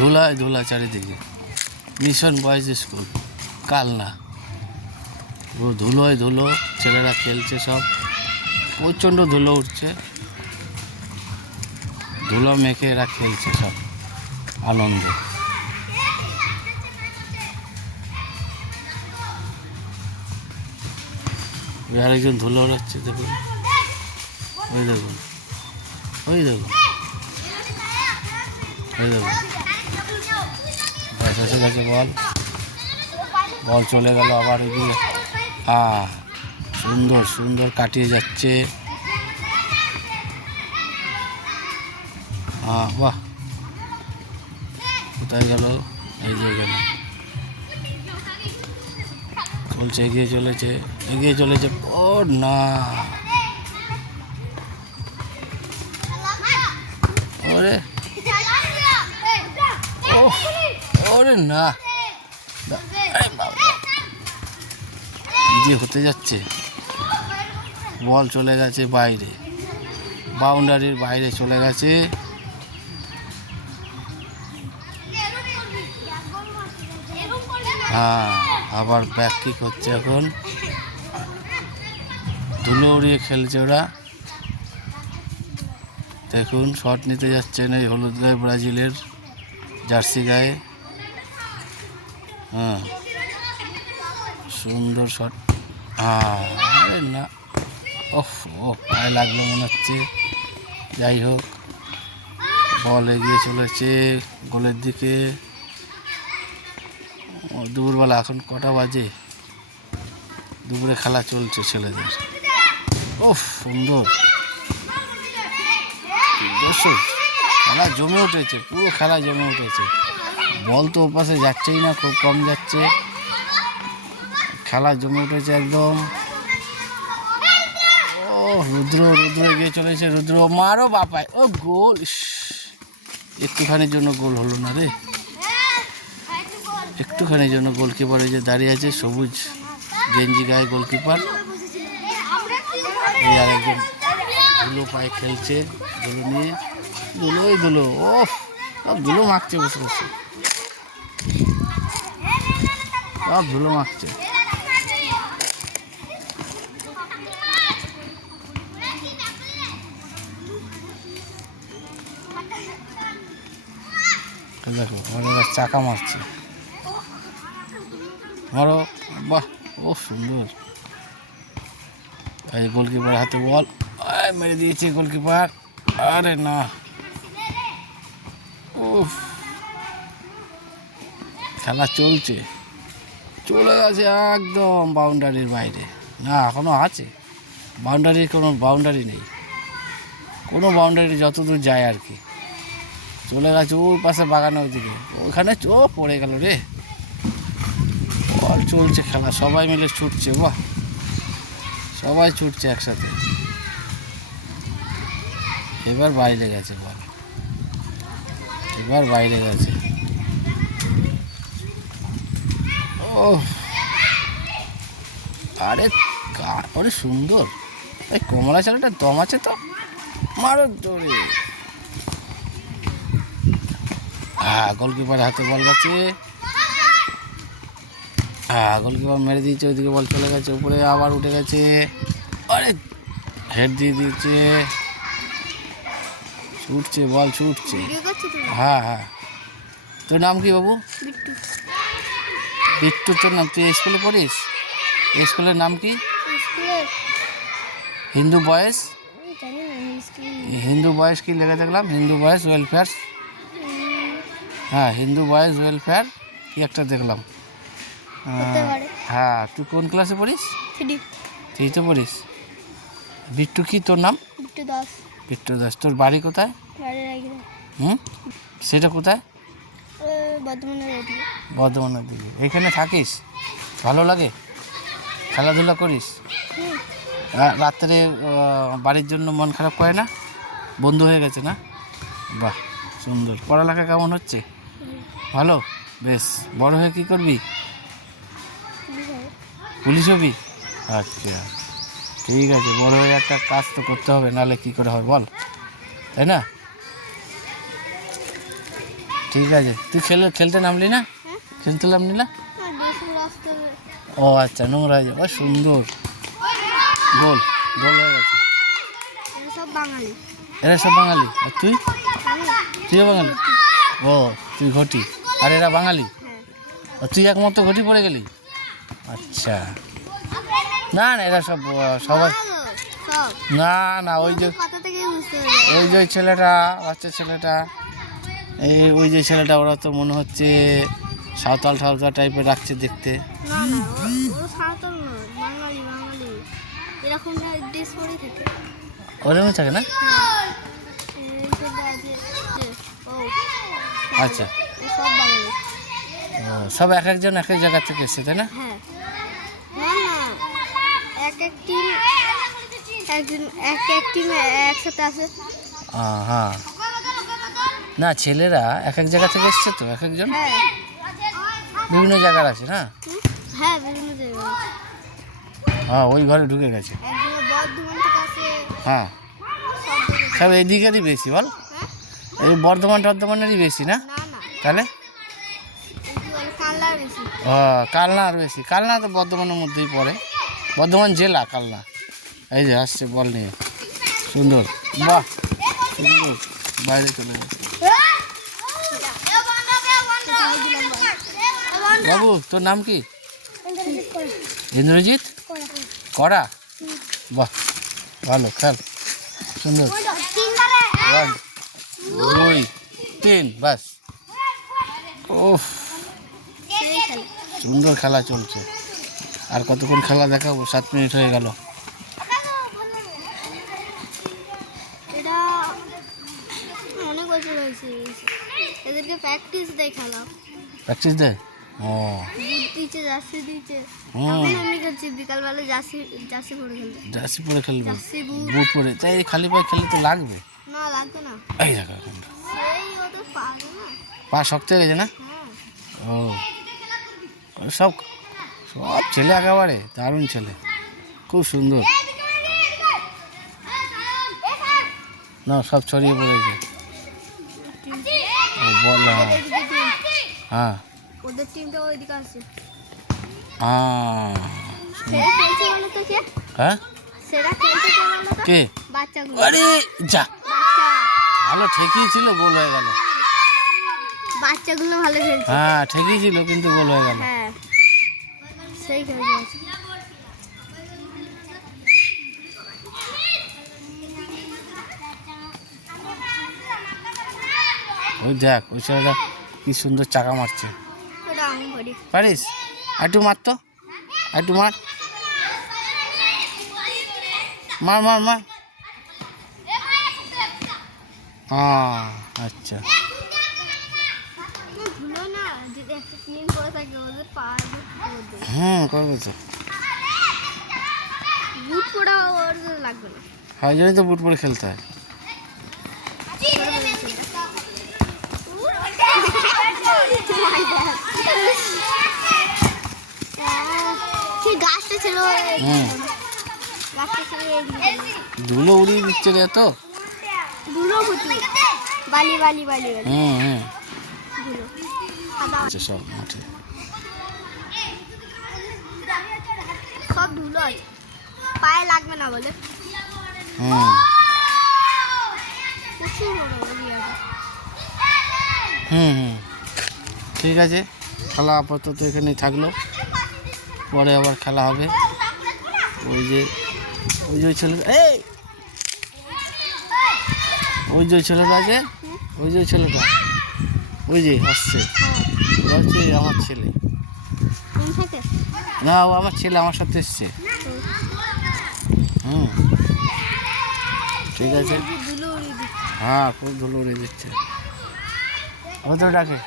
ধুলায় ধুলা চারিদিকে। মিশন বয়েজ স্কুল কালনা, ও ধুলোয় ধুলো, ছেলেরা খেলছে সব, প্রচণ্ড ধুলো উঠছে, ধুলো মেখে এরা খেলছে সব আনন্দে। আরেকজন ধুলো ওড়াচ্ছে, দেখুন, ওই দেখুন, ওই দেখুন, ওই দেখুন, এসে গেছে বল, বল চলে গেল আবার এগিয়ে। সুন্দর সুন্দর কাটিয়ে যাচ্ছে। বাহ, কোথায় গেল? এই যে এখানে চলছে, এগিয়ে চলেছে, এগিয়ে চলেছে। ও না, ওরে ওরে না, কি যে হতে যাচ্ছে। বল চলে গেছে বাইরে, বাউন্ডারির বাইরে চলে গেছে। আবার ব্যাক কিক হচ্ছে এখন, ধুলো উড়িয়ে খেলছে ওরা। দেখুন, শট নিতে যাচ্ছেন এই হলুদ গায়ে ব্রাজিলের জার্সি গায়ে। সুন্দর শট। আরে না, ও পায়ে লাগলো মনে হচ্ছে। যাই হোক, বল এগিয়ে চলেছে গোলের দিকে। দুপুরবেলা, এখন কটা বাজে? দুপুরে খেলা চলছে ছেলেদের। সুন্দর, খেলা জমে উঠেছে, পুরো খেলা জমে উঠেছে। বল তো ওপাশে যাচ্ছেই না, খুব কম যাচ্ছে। খেলা জমে উঠেছে একদম। রুদ্র এগিয়ে চলেছে, রুদ্র মারো বাপায়, গোল। একটুখানির জন্য গোল হলো না রে, একটুখানির জন্য। গোলকিপার যে দাঁড়িয়ে আছে, সবুজ গেঞ্জি গায়ে গোলকিপার। এই আরেকজন ধুলো পায়ে খেলছে, ধুলো নিয়ে, ধুলো ধুলো মাখছে, বসে বসে সব ধুলো মাখছে। দেখো, চাকা মারছে, মারো, বাহ, সুন্দর। এই গোলকিপার হাতে বল, মেরে দিয়েছে গোলকিপার। আরে না, খেলা চলছে, চলে গেছে একদম বাউন্ডারির বাইরে। না, এখনো আছে বাউন্ডারির, কোনো বাউন্ডারি নেই, কোনো বাউন্ডারি যতদূর যায় আর কি। চলে গেছে ওর পাশে বাগানে, ওইদিকে, ওখানে পড়ে গেল রে। বল চলছে খেলা, সবাই মিলে ছুটছে, বাহ, সবাই ছুটছে একসাথে। এবার বাইরে গেছে বল, এবার বাইরে গেছে। আরে সুন্দর, এই কমলা ছেলেটা দম আছে তো, মারো দৌড়ে। গোলকিপার হাতে বল গেছে। গোলকিপার মেরে দিয়েছে, ওইদিকে বল চলে গেছে উপরে, আবার উঠে গেছে। আরে হেড দিয়ে দিয়েছে, ছুটছে বল, ছুটছে। হ্যাঁ, তোর নাম কি বাবু? বিট্টু। তোর নাম? তুই স্কুলে পড়িস? স্কুলের নাম কি? হিন্দু বয়েজ কি লেগে দেখলাম? Hindu boys welfare. Hindu boys welfare কি একটা দেখলাম। তুই কোন ক্লাসে পড়িস? 3 পড়িস। বিট্টু কি তোর নাম? বিট্টু দাস। তোর বাড়ি কোথায়? সেটা কোথায়? বর্ধমানের দিকে। এইখানে থাকিস? ভালো লাগে? খেলাধুলা করিস? রাত্রে বাড়ির জন্য মন খারাপ করে না? বন্ধু হয়ে গেছে না? বাহ, সুন্দর। পড়ালেখা কেমন হচ্ছে? ভালো, বেশ। বড় হয়ে কী করবি? পুলিশ হবি? আচ্ছা, ঠিক আছে। বড় হয়ে একটা কাজ তো করতে হবে, নাহলে কী করে হবে বল, তাই না? ঠিক আছে, তুই খেলতে নামলি না? খেলতে নামলি না? ও আচ্ছা, নোংরা হয়ে যাবে। সুন্দর গোল গোল হয়ে গেছে। এরা সব বাঙালি। আর তুইও বাঙালি? ও, তুই ঘটি আর এরা বাঙালি। তুই একমাত্র ঘটি পড়ে গেলি? আচ্ছা, না না, এরা সব সবাই না না। ওই যে ছেলেটা, বাচ্চা ছেলেটা, ওই যে ছেলেটা, ওরা তো মনে হচ্ছে সাঁওতাল টাইপের রাখছে দেখতে। ওরকমই থাকে না? আচ্ছা, সব এক একজন এক এক জায়গা থেকে এসছে, তাই না? হ্যাঁ, না ছেলেরা এক এক জায়গা থেকে এসছে তো, এক একজন বিভিন্ন জায়গার আছে না? হ্যাঁ, ওই ঘরে ঢুকে গেছে। হ্যাঁ, সব এইদিকেরই বেশি বল, এই বর্ধমানেরই বেশি না? তাহলে কালনা আর বেশি। কালনা তো বর্ধমানের মধ্যেই পড়ে, বর্ধমান জেলা কালনা। এই যে আসছে বল নিয়ে, সুন্দর, বাহ সুন্দর, বাইরে চলে গেছে। বাবু, তোর নাম কি? ইন্দ্রজিৎ কড়া, বাহ ভালো, খেল সুন্দর। 1 2 3 বাস। ওহ, সুন্দর খেলা চলছে। আর কতক্ষণ খেলা দেখাবো? 7 মিনিট হয়ে গেল। প্র্যাকটিস দেয়? ও, বিকালবেলা জার্সি পরে খেলবে, বুট পরে। তাই খালি পায়ে খেললে তো লাগবে না? লাগবে না। এই দেখো, পা শক্ত হয়ে গেছে না? ও, সব ছেলে একেবারে দারুণ ছেলে, খুব সুন্দর। না, সব ছড়িয়ে পড়েছে। বল, হ্যাঁ, ওদের টিমটা ওইদিকে আছে। হ্যাঁ, কে? আরে যা, ভালো ঠিকই ছিল, গোল হয়ে গেল। বাচ্চাগুলো ভালো খেলছে। হ্যাঁ, ঠিকই ছিল, কিন্তু গোল হয়ে গেল। হ্যাঁ, সেই খেলছে। ওই দেখ, ওই ছেলেটা কি সুন্দর চাকা মারছে। পারিস? একটু মার তো, একটু মার, মার মার মার। হ্যাঁ, আচ্ছা, করবে তো। বুট পরা লাগবে না, হয় জন্যই তো বুট পরে খেলতে হয়। ধুলো উড়িয়ে দিচ্ছে রে, তো বালি বালি বালি। সব মাঠে সব ধুলো আছে, পায়ে লাগবে না বলে। ঠিক আছে, খেলা আপাতত এখানেই থাকলো, পরে আবার খেলা হবে। ওই যে ছেলেটা, ওই যে ছেলেটা আছে, ওই যে ছেলেটা, ওই যে আসছে, আমার ছেলে। না, ও আমার ছেলে, আমার সাথে এসছে। ঠিক আছে, হ্যাঁ, খুব ধুলো উড়িয়ে দিচ্ছে। ও তো ডাকে।